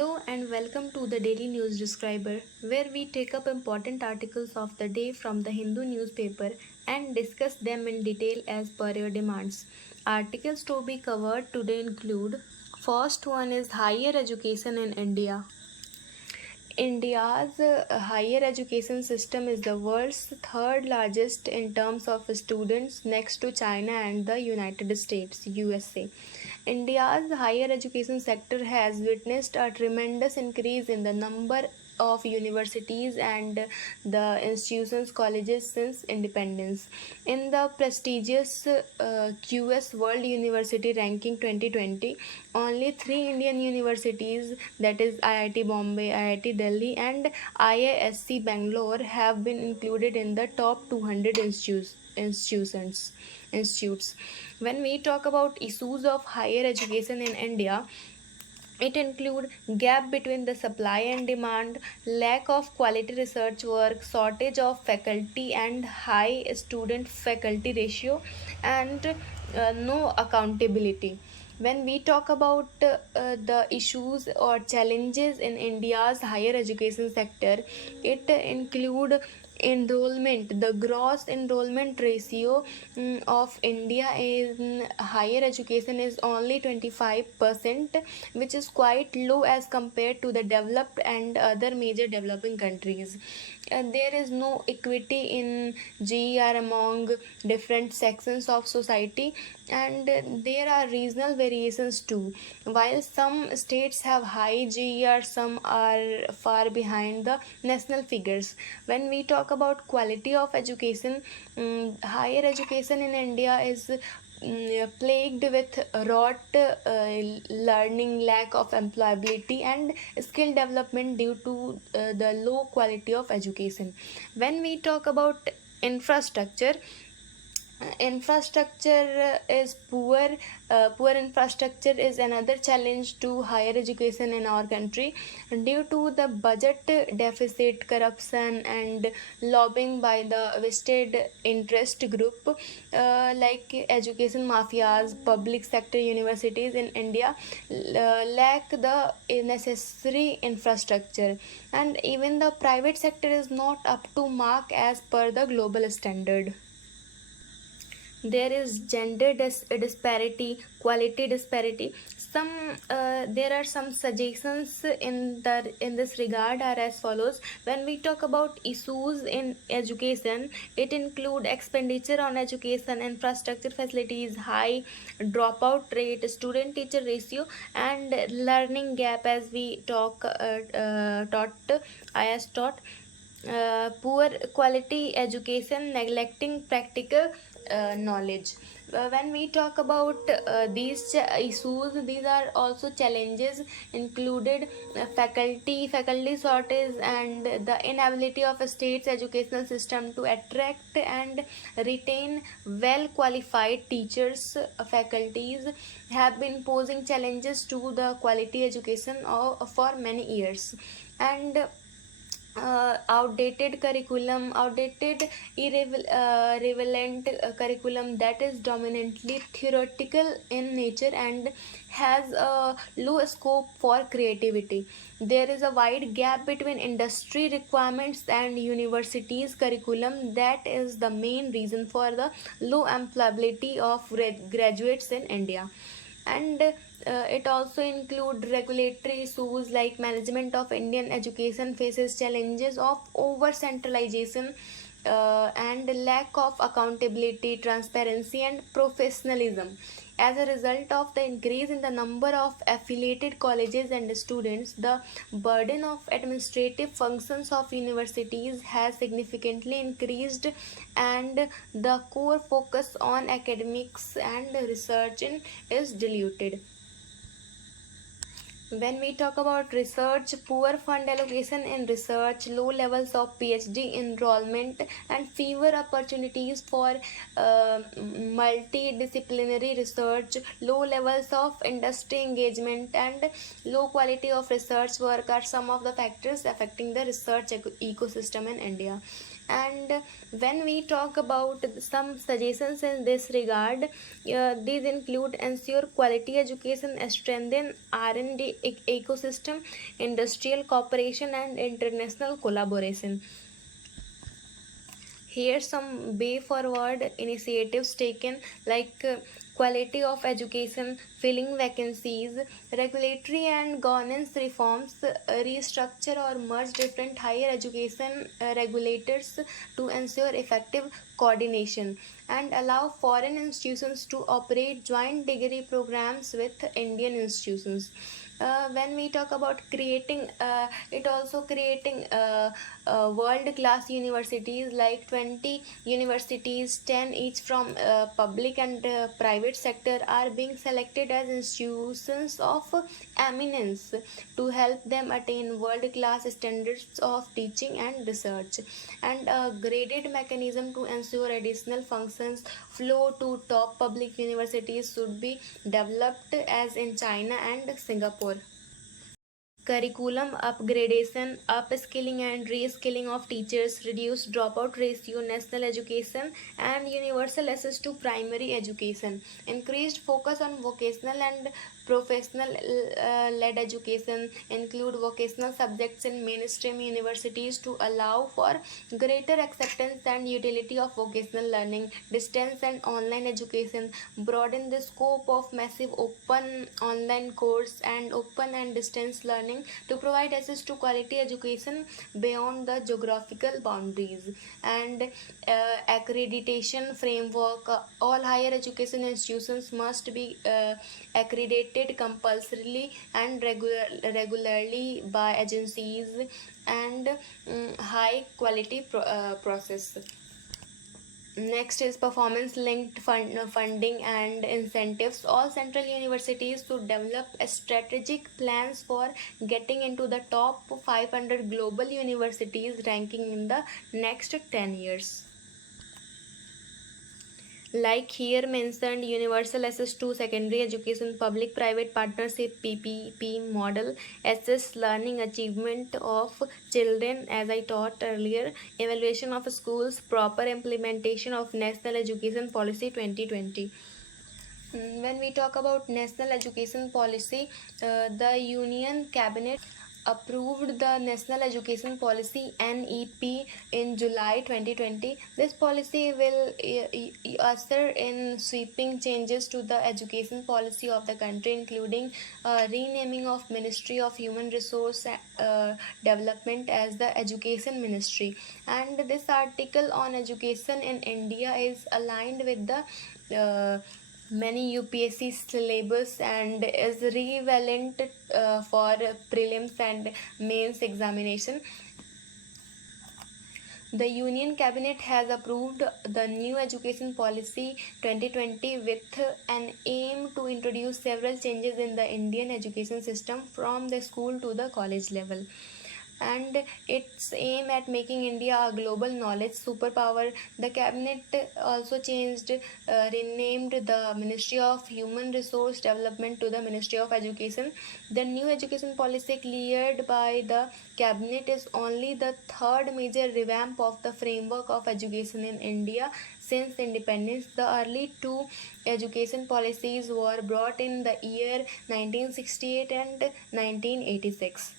Hello and welcome to the Daily News Describer, where we take up important articles of the day from the Hindu newspaper and discuss them in detail as per your demands. Articles to be covered today include: first one is higher education in India. India's higher education system is the world's third largest in terms of students, next to China and the United States, USA. India's higher education sector has witnessed a tremendous increase in the number of universities and the institutions colleges since independence. In the prestigious QS World University Ranking 2020, only 3 Indian universities, that is IIT Bombay, IIT Delhi and IISc Bangalore, have been included in the top 200 institutes. When we talk about issues of higher education in India, it include gap between the supply and demand, lack of quality research work, shortage of faculty and high student faculty ratio, and no accountability. When we talk about the issues or challenges in India's higher education sector, it include enrollment. The gross enrollment ratio of India in higher education is only 25%, which is quite low as compared to the developed and other major developing countries. There is no equity in GER among different sections of society, and there are regional variations too. While some states have high GER, some are far behind the national figures. When we talk about quality of education, higher education in India is plagued with rote learning, lack of employability, and skill development due to the low quality of education. When we talk about infrastructure, infrastructure is poor. Poor infrastructure is another challenge to higher education in our country due to the budget deficit, corruption and lobbying by the vested interest group like education mafias. Public sector universities in India lack the necessary infrastructure, and even the private sector is not up to mark as per the global standard. There is gender disparity, quality disparity. Some there are some suggestions in this regard are as follows. When we talk about issues in education, it include expenditure on education, infrastructure facilities, high dropout rate, student teacher ratio, and learning gap, as we taught. Poor quality education, neglecting practical knowledge. When we talk about these issues, these are also challenges included: faculty shortage and the inability of a state's educational system to attract and retain well qualified teachers. Faculties have been posing challenges to the quality education for many years, and outdated irrelevant curriculum that is dominantly theoretical in nature and has a low scope for creativity. There is a wide gap between industry requirements and universities curriculum. That is the main reason for the low employability of graduates in India. And it also include regulatory issues like management of Indian education faces challenges of over centralization and lack of accountability, transparency and professionalism. As a result of the increase in the number of affiliated colleges and students, the burden of administrative functions of universities has significantly increased, and the core focus on academics and research is diluted. When we talk about research, poor fund allocation in research, low levels of PhD enrollment, and fewer opportunities for multidisciplinary research, low levels of industry engagement, and low quality of research work are some of the factors affecting the research ecosystem in India. And when we talk about some suggestions in this regard, these include ensure quality education, strengthen R&D ecosystem, industrial cooperation and international collaboration. Here some way forward initiatives taken, like quality of education, filling vacancies, regulatory and governance reforms, restructure or merge different higher education regulators to ensure effective coordination, and allow foreign institutions to operate joint degree programs with Indian institutions. When we talk about creating it also creating world class universities, like 20 universities, 10 each from public and private sector, are being selected as institutions of eminence to help them attain world class standards of teaching and research. And a graded mechanism to ensure additional functions flow to top public universities should be developed, as in China and Singapore. Curriculum upgradation, upskilling and reskilling of teachers, reduced dropout ratio, national education, and universal access to primary education. Increased focus on vocational and professional led education, include vocational subjects in mainstream universities to allow for greater acceptance and utility of vocational learning. Distance and online education, broaden the scope of massive open online course and open and distance learning to provide access to quality education beyond the geographical boundaries. And accreditation framework, all higher education institutions must be accredited compulsorily and regularly by agencies, and high quality process. Next is performance linked funding and incentives. All central universities to develop strategic plans for getting into the top 500 global universities ranking in the next 10 years. Like here mentioned, universal access to secondary education, public private partnership PPP model, assess learning achievement of children as I taught earlier, evaluation of schools, proper implementation of national education policy 2020. When we talk about national education policy, the union cabinet approved the National Education Policy NEP in July 2020. This policy will usher in sweeping changes to the education policy of the country, including renaming of Ministry of Human Resource Development as the Education Ministry. And this article on education in India is aligned with the many UPSC syllabus and is relevant for prelims and mains examination. The Union Cabinet has approved the new education policy 2020 with an aim to introduce several changes in the Indian education system from the school to the college level, and its aim at making India a global knowledge superpower. The cabinet also renamed the Ministry of Human Resource Development to the Ministry of Education. The new education policy cleared by the cabinet is only the third major revamp of the framework of education in India since independence. The early two education policies were brought in the year 1968 and 1986.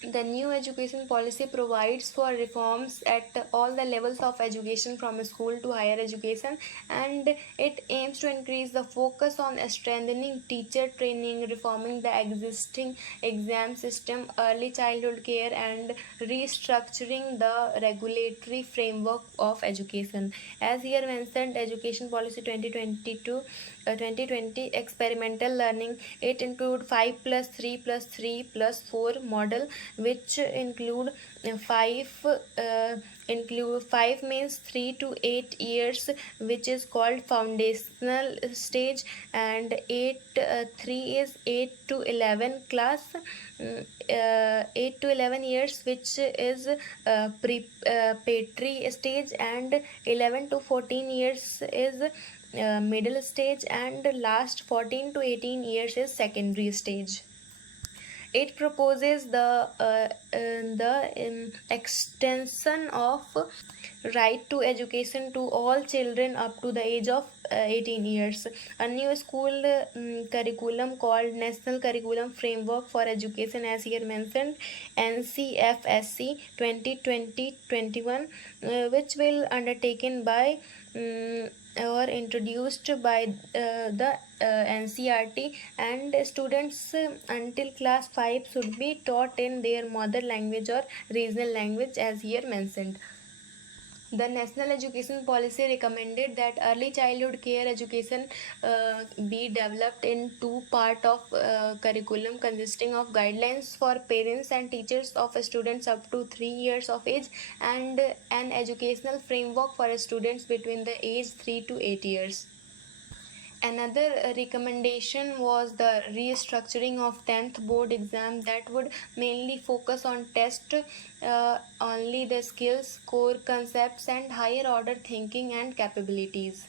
The new education policy provides for reforms at all the levels of education from school to higher education, and it aims to increase the focus on strengthening teacher training, reforming the existing exam system, early childhood care, and restructuring the regulatory framework of education. As here mentioned, Education Policy 2020 experimental learning, it include 5 plus 3 plus 3 plus 4 model, which include 5 means 3 to 8 years, which is called foundational stage, and 3 is 8 to 11 class, 8 to 11 years, which is preparatory stage, and 11 to 14 years is middle stage, and last 14 to 18 years is secondary stage. It proposes the extension of right to education to all children up to the age of 18 years. A new school curriculum called National Curriculum Framework for Education, as here mentioned, NCFSC 2020-21, which will undertaken by or introduced by the NCRT, and students until class 5 should be taught in their mother language or regional language, as here mentioned. The National Education Policy recommended that early childhood care education be developed in two part of curriculum consisting of guidelines for parents and teachers of students up to 3 years of age, and an educational framework for students between the age 3 to 8 years. Another recommendation was the restructuring of 10th board exam that would mainly focus on test only the skills, core concepts, and higher order thinking and capabilities.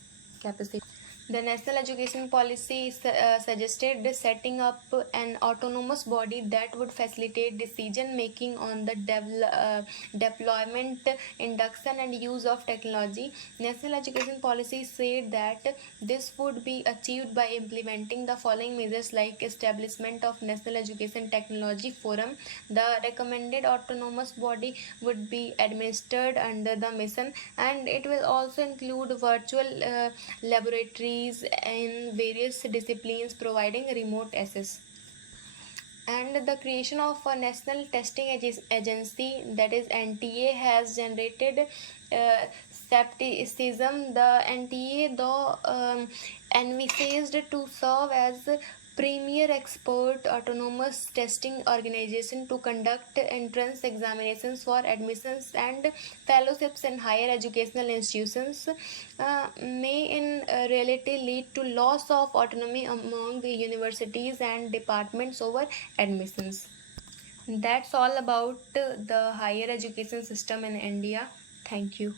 The National Education Policy suggested the setting up an autonomous body that would facilitate decision making on the deployment, induction, and use of technology. National Education Policy said that this would be achieved by implementing the following measures, like establishment of National Education Technology Forum. The recommended autonomous body would be administered under the mission, and it will also include virtual laboratories in various disciplines providing remote access. And the creation of a national testing agency, that is NTA, has generated skepticism. The NTA, though envisaged to serve as premier expert autonomous testing organization to conduct entrance examinations for admissions and fellowships in higher educational institutions, may in reality lead to loss of autonomy among the universities and departments over admissions. That's all about the higher education system in India. Thank you.